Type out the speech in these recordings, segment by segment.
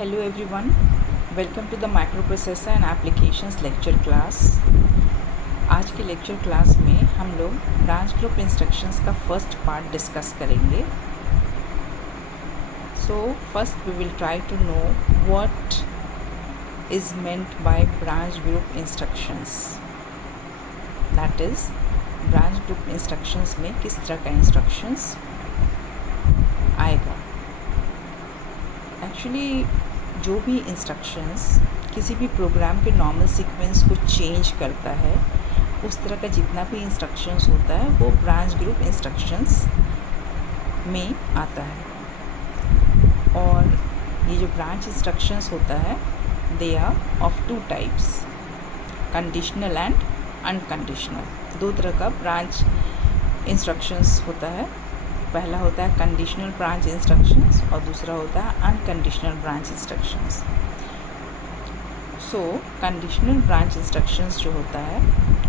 Hello everyone, welcome to the microprocessor and applications lecture class। आज के lecture class में हम लोग ब्रांच ग्रुप इंस्ट्रक्शंस का फर्स्ट पार्ट डिस्कस करेंगे। So first we will try to know what is meant by branch group instructions. That is branch group instructions में किस तरह का इंस्ट्रक्शंस आएगा। एक्चुअली जो भी इंस्ट्रक्शंस किसी भी प्रोग्राम के नॉर्मल सीक्वेंस को चेंज करता है, उस तरह का जितना भी इंस्ट्रक्शंस होता है वो ब्रांच ग्रुप इंस्ट्रक्शंस में आता है। और ये जो ब्रांच इंस्ट्रक्शंस होता है they are of two types, conditional and unconditional. दो तरह का ब्रांच इंस्ट्रक्शंस होता है। पहला होता है कंडीशनल ब्रांच इंस्ट्रक्शंस और दूसरा होता है अनकंडीशनल ब्रांच इंस्ट्रक्शंस। सो कंडीशनल ब्रांच इंस्ट्रक्शंस जो होता है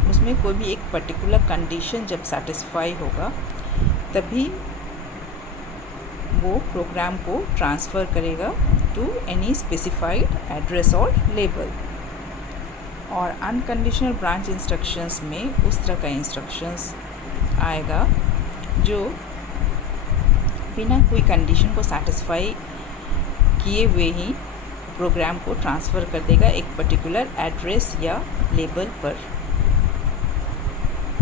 उसमें कोई भी एक पर्टिकुलर कंडीशन जब सेटिस्फाई होगा तभी वो प्रोग्राम को ट्रांसफ़र करेगा टू एनी स्पेसिफाइड एड्रेस और लेबल। और अनकंडीशनल ब्रांच इंस्ट्रक्शंस में उस तरह का इंस्ट्रक्शंस आएगा जो बिना कोई कंडीशन को सेटिस्फाई किए हुए ही प्रोग्राम को ट्रांसफ़र कर देगा एक पर्टिकुलर एड्रेस या लेबल पर।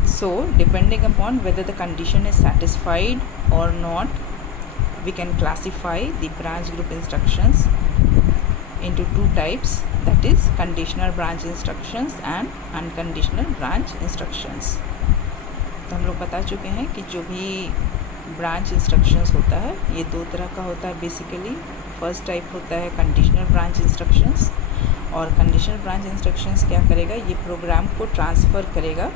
So depending upon whether the condition is satisfied और not, we can classify the branch group instructions into two types, that is conditional branch instructions and unconditional branch instructions। तो हम लोग बता चुके हैं कि जो भी ब्रांच इंस्ट्रक्शंस होता है ये दो तरह का होता है बेसिकली। फर्स्ट टाइप होता है कंडीशनल ब्रांच इंस्ट्रक्शंस, और कंडीशनल ब्रांच इंस्ट्रक्शंस क्या करेगा, ये प्रोग्राम को ट्रांसफ़र करेगा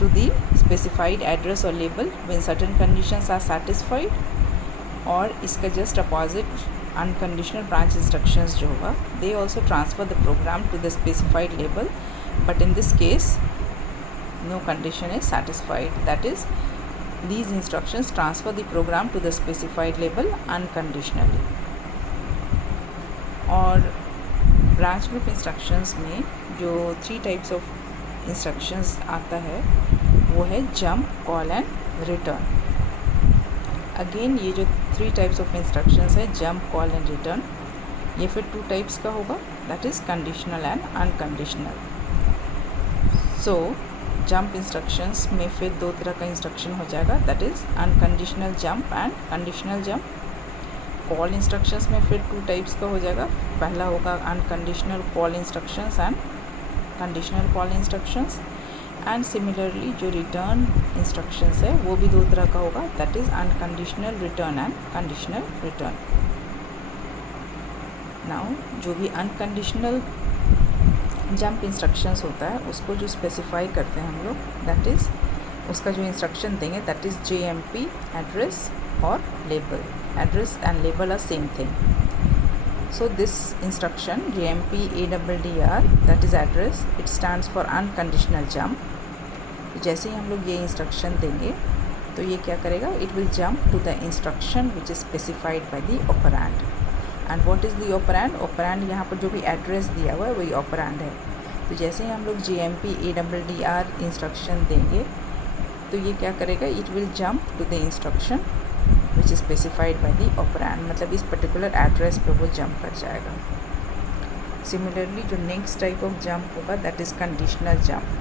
टू दी स्पेसिफाइड एड्रेस और label when certain conditions are satisfied. और इसका just opposite unconditional branch instructions जो होगा they also transfer the program to the specified label, but in this case no condition is satisfied, that is these instructions transfer the program to the specified label unconditionally। और branch group instructions में जो three types of instructions आता है वो है jump, call and return. Again ये जो three types of instructions है जंप, कॉल एंड रिटर्न, ये फिर टू टाइप्स का होगा, that is conditional and unconditional. So jump instructions में फिर दो तरह का इंस्ट्रक्शन हो जाएगा, that is unconditional jump and conditional jump. Call instructions में फिर टू टाइप्स का हो जाएगा, पहला होगा unconditional call instructions and conditional call instructions. And similarly जो रिटर्न इंस्ट्रक्शंस है वो भी दो तरह का होगा, that is unconditional return and conditional return. Now जो भी अनकंडीशनल जंप इंस्ट्रक्शंस होता है उसको जो स्पेसिफाई करते हैं हम लोग, दैट इज़ उसका जो इंस्ट्रक्शन देंगे दैट इज़ JMP एड्रेस और label. Address and label are same thing. So this instruction JMP ADDR that is address, it stands for unconditional jump. जैसे ही हम लोग ये इंस्ट्रक्शन देंगे तो ये क्या करेगा, it will jump to the instruction which is specified by the operand. And what is the operand, operand यहाँ पर जो भी एड्रेस दिया हुआ है वही ऑपरेंड है। तो जैसे ही हम लोग JMP ADDR इंस्ट्रक्शन देंगे तो ये क्या करेगा, it will jump to the instruction which is specified by the operand, मतलब इस पर्टिकुलर एड्रेस पे वो जंप कर जाएगा। सिमिलरली जो नेक्स्ट टाइप ऑफ जंप होगा that is conditional jump.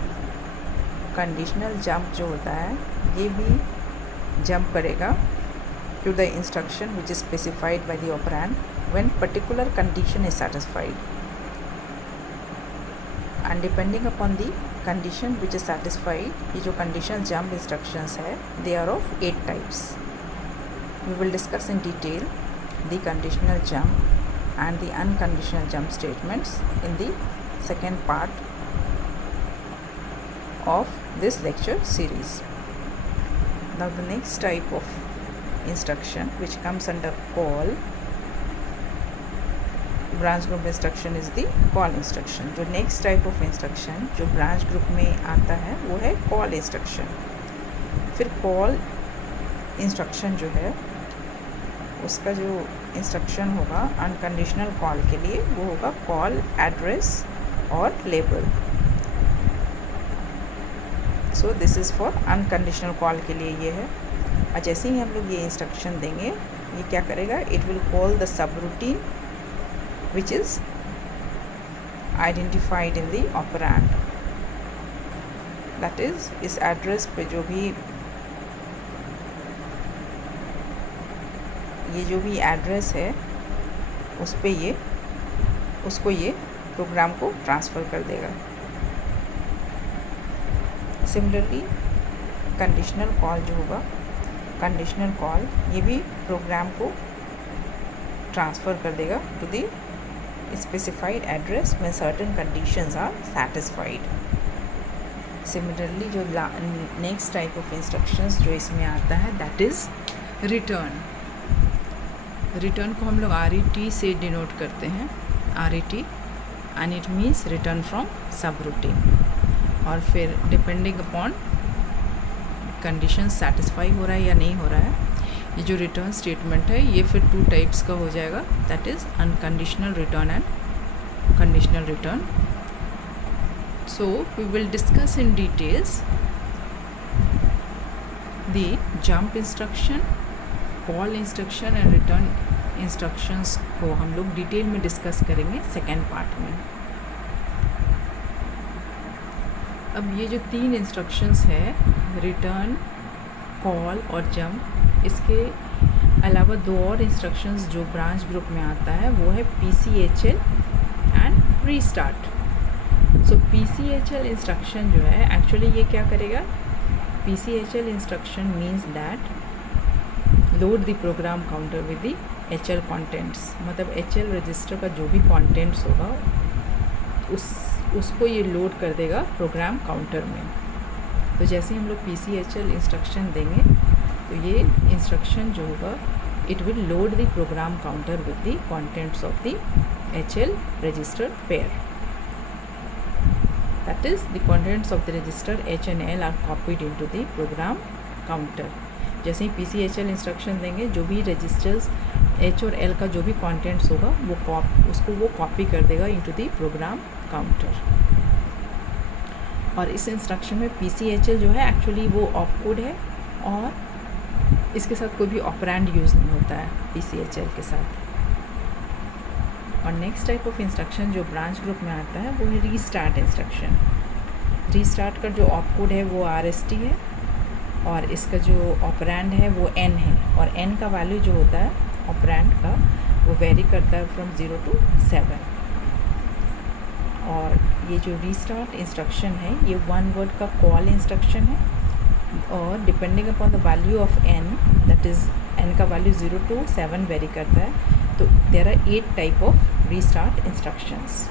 Conditional jump जो होता है ये भी जंप करेगा to the instruction which is specified by the operand when particular condition is satisfied, and depending upon the condition which is satisfied, ये जो conditional jump instructions है they are of 8 types। We will discuss in detail the conditional jump and the unconditional jump statements in the second part of this lecture series। Now the next type of instruction which comes under call branch group instruction is the call instruction। जो next type of instruction जो branch group में आता है वो है call instruction। फिर call instruction जो है उसका जो इंस्ट्रक्शन होगा अनकंडीशनल कॉल के लिए वो होगा कॉल एड्रेस और label. So this is for unconditional call के लिए ये है। और जैसे ही हम लोग ये इंस्ट्रक्शन देंगे ये क्या करेगा, it will call the sub routine which is identified in the operand. That is इस एड्रेस पे जो भी एड्रेस है उस पे उसको ये प्रोग्राम को ट्रांसफ़र कर देगा। सिमिलरली कंडीशनल कॉल जो होगा, कंडीशनल कॉल ये भी प्रोग्राम को ट्रांसफ़र कर देगा टू द स्पेसिफाइड एड्रेस में certain conditions are satisfied. Similarly जो नेक्स्ट टाइप ऑफ इंस्ट्रक्शंस जो इसमें आता है दैट इज़ रिटर्न। रिटर्न को हम लोग RET से डिनोट करते हैं, RET, and it means return from सब रूटीन। और फिर डिपेंडिंग अपॉन कंडीशन सेटिस्फाई हो रहा है या नहीं हो रहा है, ये जो रिटर्न स्टेटमेंट है ये फिर 2 टाइप्स का हो जाएगा, that is unconditional return and conditional return. So we will discuss in details the jump instruction, call instruction and return instructions को हम लोग डिटेल में डिस्कस करेंगे सेकेंड पार्ट में। अब ये जो 3 इंस्ट्रक्शंस है रिटर्न, कॉल और जंप, इसके अलावा 2 और इंस्ट्रक्शंस जो ब्रांच ग्रुप में आता है वो है PCHL and restart. So PCHL instruction जो है एक्चुअली ये क्या करेगा, PCHL instruction means that load the program counter with the HL contents. मतलब HL रजिस्टर का जो भी कंटेंट्स होगा उसको ये लोड कर देगा प्रोग्राम काउंटर में। तो जैसे हम लोग PCHL इंस्ट्रक्शन देंगे तो ये इंस्ट्रक्शन जो होगा it will load the program counter with the contents of the HL register pair. That is, the contents of the register H and L are copied into the program counter। जैसे ही PCHL instruction देंगे जो भी registers H और L का जो भी contents होगा वो कॉपी कर देगा इनटू द प्रोग्राम काउंटर। और इस इंस्ट्रक्शन में PCHL जो है एक्चुअली वो ऑपकोड है और इसके साथ कोई भी ऑपरेंड यूज़ नहीं होता है PCHL के साथ। और नेक्स्ट टाइप ऑफ इंस्ट्रक्शन जो ब्रांच ग्रुप में आता है वो है रीस्टार्ट इंस्ट्रक्शन। रीस्टार्ट का जो ऑपकोड है वो RST है और इसका जो ऑपरेंड है वो N है। और N का वैल्यू जो होता है ऑपरेंड का वो वेरी करता है फ्रॉम 0 to 7। और ये जो रीस्टार्ट इंस्ट्रक्शन है ये 1 वर्ड का कॉल इंस्ट्रक्शन है और depending upon the value of N, that is N का वैल्यू 0 to 7 वेरी करता है। तो there are 8 type of restart instructions.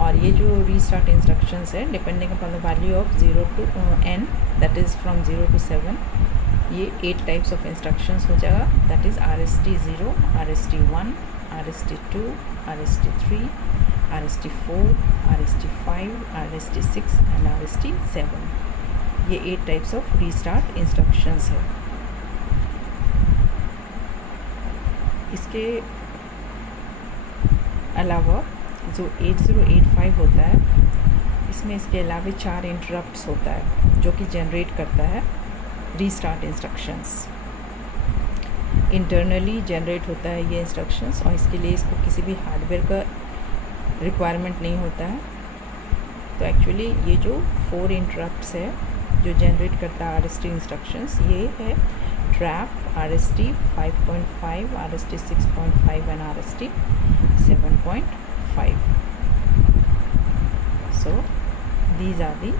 और ये जो रीस्टार्ट इंस्ट्रक्शंस है depending upon the value of 0 to N, that is from 0 to 7, ये 8 types of instructions हो जाएगा, that is RST 0, RST 1, RST 2, RST 3, RST 4, RST 5, RST 6 and RST 7। ये 8 types of restart instructions है। इसके अलावा जो 8085 होता है इसमें इसके अलावा 4 इंटरप्ट्स होता है जो कि जनरेट करता है रीस्टार्ट इंस्ट्रक्शंस। इंटरनली जनरेट होता है ये इंस्ट्रक्शंस और इसके लिए इसको किसी भी हार्डवेयर का रिक्वायरमेंट नहीं होता है। तो एक्चुअली ये जो 4 इंटरप्ट्स है जो जनरेट करता है RST इंस्ट्रक्शंस, ये है trap, RST 5.5, RST 6.5 and RST 7.5। So these are the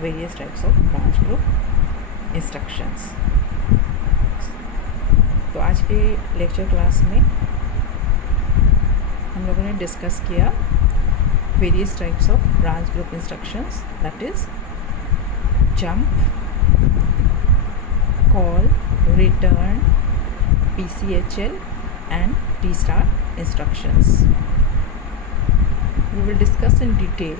various types of branch group instructions। तो आज के लेक्चर क्लास में हम लोगों ने डिस्कस किया various types of branch group instructions, that is jump, call, return, PCHL and restart instructions। We will discuss in detail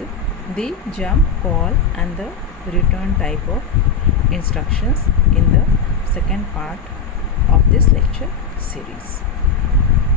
the jump, call and the return type of instructions in the second part of this lecture series.